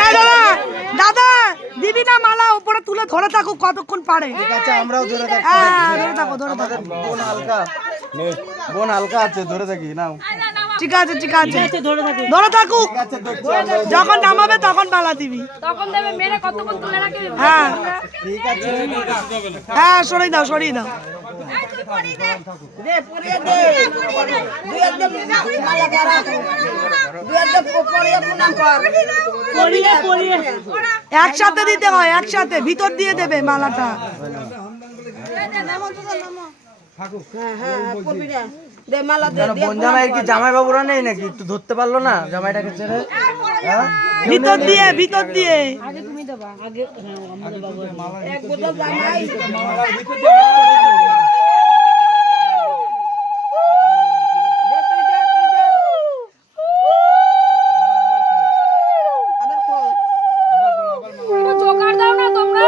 দাদা দাদা দিবি না মালা উপরে তুলে ধরে থাকুক কতক্ষণ পারে? ঠিক আছে আমরাও ধরে থাকি। হ্যাঁ ধরে থাকো ধরে থাকো। বোন হালকা। বোন হালকা আছে ধরে থাকি নাও। ঠিক আছে ঠিক আছে। ধরে থাকুক। যখন নামাবে তখন মালা দিবি। তখন দেবে মেরে কতক্ষণ তুলে রাখি? হ্যাঁ। ঠিক আছে। হ্যাঁ সরিয়ে দাও সরিয়ে দাও। একসাথে দিতে হয় একসাথে। ভিতর দিয়ে দেবে মালাটা। জামাই বাবুরা নেই নাকি? একটু ধরতে পারল না জামাইটাকে ছেড়ে? হ্যাঁ? ভিতর দিয়ে ভিতর দিয়ে জোগাড় দাও না তোমরা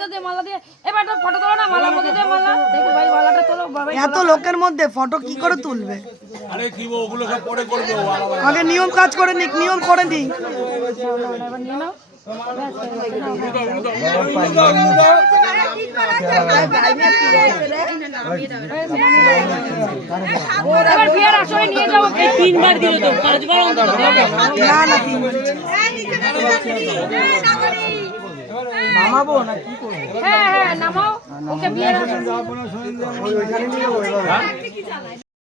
মালার মধ্যে মালা দিয়ে। এবার একটা ফটো তোলো না মালার মধ্যে দিয়ে মালা। দেখো ভাই মালাটা তোলো বাবাই এত লোকের মধ্যে ফটো কি করে তুলবে? আরে কি ওগুলো সব পরে করবে আগে নিয়ম কাজ করে নিক নিয়ম করে নিক এবার নিয়ে নাও এবার বিয়ের আসরে নিয়ে যাব। তিনবার দিল তো পাঁচবার না না তিনবার। নামাবো না কি করব? হ্যাঁ হ্যাঁ নামাও। ওকে বিয়ের